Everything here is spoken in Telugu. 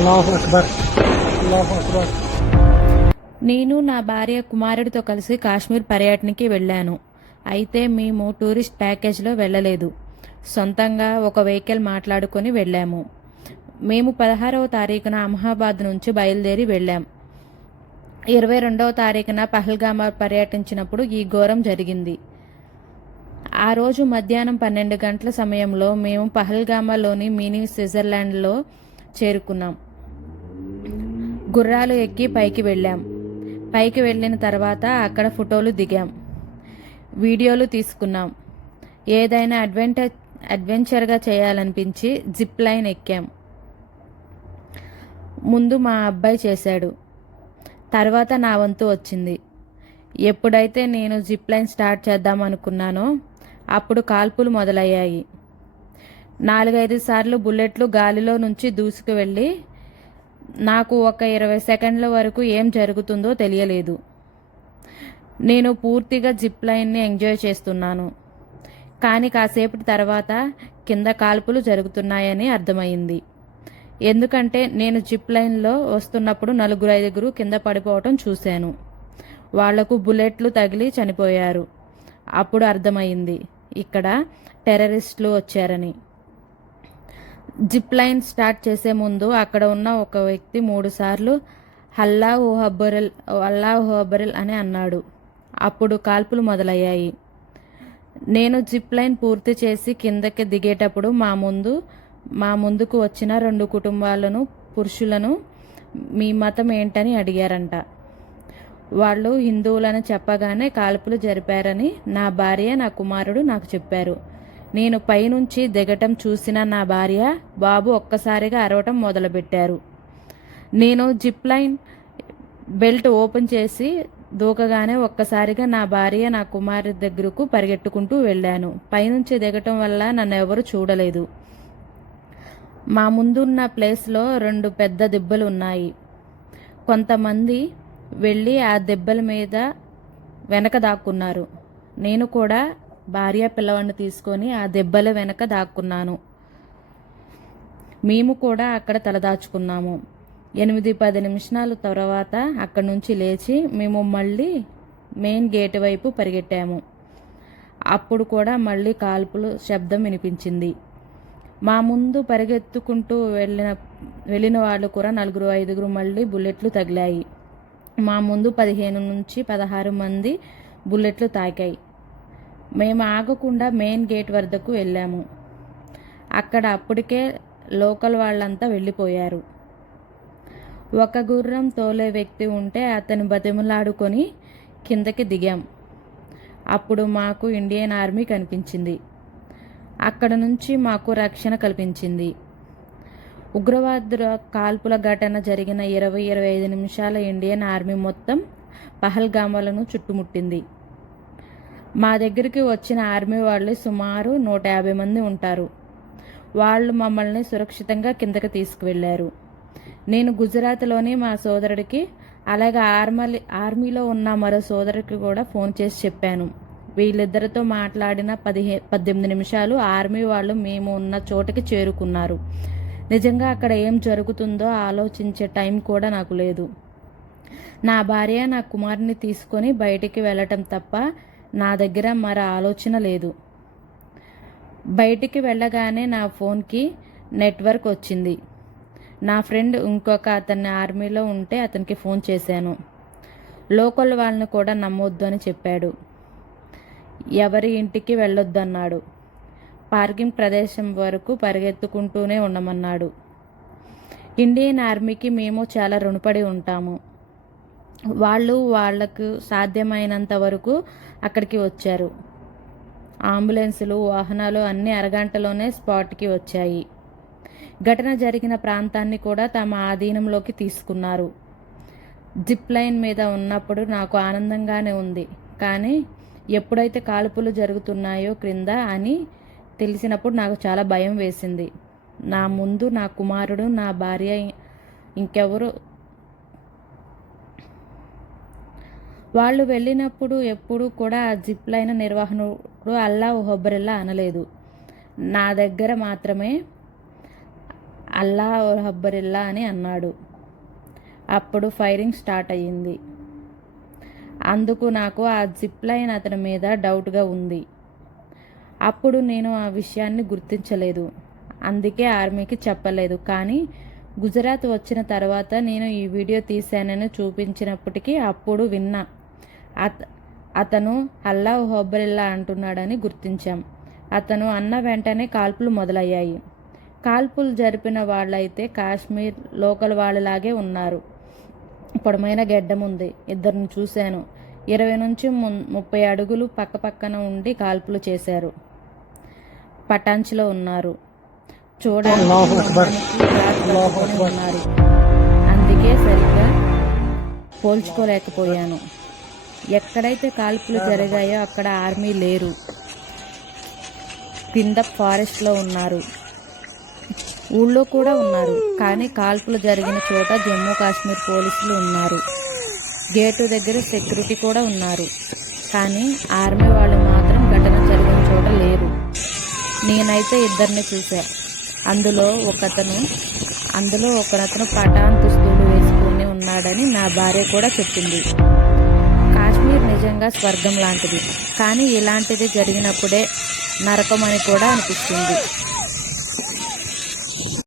అల్లాహు అక్బర్. అల్లాహు అక్బర్. నేను నా భార్య కుమారుడితో కలిసి కాశ్మీర్ పర్యటనకి వెళ్ళాను. అయితే మేము టూరిస్ట్ ప్యాకేజ్లో వెళ్ళలేదు. సొంతంగా ఒక వెహికల్ మాట్లాడుకొని వెళ్ళాము. మేము పదహారవ తారీఖున అహ్మదాబాద్ నుంచి బయలుదేరి వెళ్ళాం. ఇరవై రెండవ తారీఖున పహల్గామా పర్యటించినప్పుడు ఈ ఘోరం జరిగింది. ఆ రోజు మధ్యాహ్నం పన్నెండు గంటల సమయంలో మేము పహల్గామాలోని మినీ స్విట్జర్లాండ్లో చేరుకున్నాం. గుర్రాలు ఎక్కి పైకి వెళ్ళాం. పైకి వెళ్ళిన తర్వాత అక్కడ ఫోటోలు దిగాం. వీడియోలు తీసుకున్నాం. ఏదైనా అడ్వెంట అడ్వెంచర్గా చేయాలనిపించి జిప్ లైన్ ఎక్కాం. ముందు మా అబ్బాయి చేశాడు. తర్వాత నా వంతు వచ్చింది. ఎప్పుడైతే నేను జిప్ లైన్ స్టార్ట్ చేద్దాం అనుకున్నానో అప్పుడు కాల్పులు మొదలయ్యాయి. నాలుగైదు సార్లు బుల్లెట్లు గాలిలో నుంచి దూసుకు వెళ్ళి నాకు ఒక ఇరవై సెకండ్ల వరకు ఏం జరుగుతుందో తెలియలేదు. నేను పూర్తిగా జిప్ లైన్ని ఎంజాయ్ చేస్తున్నాను. కానీ కాసేపటి తర్వాత కింద కాల్పులు జరుగుతున్నాయని అర్థమైంది. ఎందుకంటే నేను జిప్ లైన్లో వస్తున్నప్పుడు నలుగురు ఐదుగురు కింద పడిపోవటం చూశాను. వాళ్ళకు బుల్లెట్లు తగిలి చనిపోయారు. అప్పుడు అర్థమైంది ఇక్కడ టెర్రరిస్టులు వచ్చారని. జిప్ లైన్ స్టార్ట్ చేసే ముందు అక్కడ ఉన్న ఒక వ్యక్తి మూడుసార్లు హల్లా హబ్బరల్ అల్లా హబ్బరల్ అని అన్నాడు. అప్పుడు కాల్పులు మొదలయ్యాయి. నేను జిప్ లైన్ పూర్తి చేసి కిందకి దిగేటప్పుడు మా ముందు మా ముందుకు వచ్చిన రెండు కుటుంబాలను పురుషులను మీ మతం ఏంటని అడిగారంట. వాళ్ళు హిందువులని చెప్పగానే కాల్పులు జరిపారని నా భార్య నా కుమారుడు నాకు చెప్పారు. నేను పైనుంచి దిగటం చూసిన నా భార్య బాబు ఒక్కసారిగా అరవటం మొదలుపెట్టారు. నేను జిప్ లైన్ బెల్ట్ ఓపెన్ చేసి దూకగానే ఒక్కసారిగా నా భార్య నా కుమారి దగ్గరకు పరిగెట్టుకుంటూ వెళ్ళాను. పైనుంచి దిగటం వల్ల నన్ను ఎవరు చూడలేదు. మా ముందున్న ప్లేస్లో రెండు పెద్ద దెబ్బలు ఉన్నాయి. కొంతమంది వెళ్ళి ఆ దెబ్బల మీద వెనక దాక్కున్నారు. నేను కూడా భార్య పిల్లవాడిని తీసుకొని ఆ దెబ్బల వెనక దాక్కున్నాను. మేము కూడా అక్కడ తలదాచుకున్నాము ఎనిమిది పది నిమిషాల తర్వాత అక్కడి నుంచి లేచి మేము మళ్ళీ మెయిన్ గేట్ వైపు పరిగెట్టాము. అప్పుడు కూడా మళ్ళీ కాల్పులు శబ్దం వినిపించింది. మా ముందు పరిగెత్తుకుంటూ వెళ్ళిన వెళ్ళిన వాళ్ళు కూడా నలుగురు ఐదుగురు మళ్ళీ బుల్లెట్లు తగిలాయి. మా ముందు పదిహేను నుంచి పదహారు మంది బుల్లెట్లు తాకాయి. మేము ఆగకుండా మెయిన్ గేట్ వద్దకు వెళ్ళాము. అక్కడ అప్పటికే లోకల్ వాళ్ళంతా వెళ్ళిపోయారు. ఒక గుర్రం తోలే వ్యక్తి ఉంటే అతని బతిమలాడుకొని కిందకి దిగాం. అప్పుడు మాకు ఇండియన్ ఆర్మీ కనిపించింది. అక్కడ నుంచి మాకు రక్షణ కల్పించింది. ఉగ్రవాదుల కాల్పుల ఘటన జరిగిన ఇరవై ఇరవై ఐదు నిమిషాల ఇండియన్ ఆర్మీ మొత్తం పహల్గామాలను చుట్టుముట్టింది. మా దగ్గరికి వచ్చిన ఆర్మీ వాళ్ళు సుమారు నూట యాభై మంది ఉంటారు. వాళ్ళు మమ్మల్ని సురక్షితంగా కిందకి తీసుకువెళ్ళారు. నేను గుజరాత్లోని మా సోదరుడికి అలాగే ఆర్మీ ఆర్మీలో ఉన్న మరో సోదరుడికి కూడా ఫోన్ చేసి చెప్పాను. వీళ్ళిద్దరితో మాట్లాడిన పదిహే పద్దెనిమిది నిమిషాలు ఆర్మీ వాళ్ళు మేము ఉన్న చోటకి చేరుకున్నారు. నిజంగా అక్కడ ఏం జరుగుతుందో ఆలోచించే టైం కూడా నాకు లేదు. నా భార్య నా కుమారుని తీసుకొని బయటికి వెళ్ళటం తప్ప నా దగ్గర మర ఆలోచన లేదు. బయటికి వెళ్ళగానే నా ఫోన్కి నెట్వర్క్ వచ్చింది. నా ఫ్రెండ్ ఇంకొక అతన్ని ఆర్మీలో ఉంటే అతనికి ఫోన్ చేశాను. లోకల్ వాళ్ళని కూడా నమ్మొద్దు అని చెప్పాడు. ఎవరి ఇంటికి వెళ్ళొద్దన్నాడు. పార్కింగ్ ప్రదేశం వరకు పరిగెత్తుకుంటూనే ఉండమన్నాడు. ఇండియన్ ఆర్మీకి మేము చాలా రుణపడి ఉంటాము. వాళ్ళు వాళ్ళకు సాధ్యమైనంత వరకు అక్కడికి వచ్చారు. అంబులెన్సులు వాహనాలు అన్ని అరగంటలోనే స్పాట్కి వచ్చాయి. ఘటన జరిగిన ప్రాంతాన్ని కూడా తమ ఆధీనంలోకి తీసుకున్నారు. జిప్ లైన్ మీద ఉన్నప్పుడు నాకు ఆనందంగానే ఉంది. కానీ ఎప్పుడైతే కాల్పులు జరుగుతున్నాయో క్రింద అని తెలిసినప్పుడు నాకు చాలా భయం వేసింది. నా ముందు నా కుమారుడు నా భార్య ఇంకెవరు వాళ్ళు వెళ్ళినప్పుడు ఎప్పుడు కూడా ఆ జిప్ లైన్ నిర్వహణకుడు అల్లా హొబ్బరిల్లా అనలేదు. నా దగ్గర మాత్రమే అల్లా హబ్బరిల్లా అని అన్నాడు. అప్పుడు ఫైరింగ్ స్టార్ట్ అయ్యింది. అందుకు నాకు ఆ జిప్ లైన్ అతని మీద డౌట్గా ఉంది. అప్పుడు నేను ఆ విషయాన్ని గుర్తించలేదు. అందుకే ఆర్మీకి చెప్పలేదు. కానీ గుజరాత్ వచ్చిన తర్వాత నేను ఈ వీడియో తీశానని చూపించినప్పటికీ అప్పుడు విన్నా. అత అతను అల్లా హోబరిల్లా అంటున్నాడని గుర్తించాం. అతను అన్న వెంటనే కాల్పులు మొదలయ్యాయి. కాల్పులు జరిపిన వాళ్ళైతే కాశ్మీర్ లోకల్ వాళ్ళలాగే ఉన్నారు. పొడమైన గెడ్డం ఉంది. ఇద్దరిని చూశాను. ఇరవై నుంచి ముప్పై అడుగులు పక్క పక్కన ఉండి కాల్పులు చేశారు. పటాంచిలో ఉన్నారు. చూడడానికి కట్టుకొని ఉన్నారు. అందుకే సరిగ్గా పోల్చుకోలేకపోయాను. ఎక్కడైతే కాల్పులు జరిగాయో అక్కడ ఆర్మీ లేరు. కింద ఫారెస్ట్లో ఉన్నారు. ఊళ్ళో కూడా ఉన్నారు. కానీ కాల్పులు జరిగిన చోట జమ్మూ కాశ్మీర్ పోలీసులు ఉన్నారు. గేటు దగ్గర సెక్యూరిటీ కూడా ఉన్నారు. కానీ ఆర్మీ వాళ్ళు మాత్రం ఘటన జరిగిన చోట లేరు. నేనైతే ఇద్దరిని చూసా అందులో ఒకతను అందులో ఒకతను పటాన్ దుస్తులు వేసుకుని ఉన్నాడని నా భార్య కూడా చెప్పింది. నిజంగా స్వర్గం లాంటిది. కానీ ఇలాంటిది జరిగినప్పుడే నరకం అని కూడా అనిపిస్తుంది.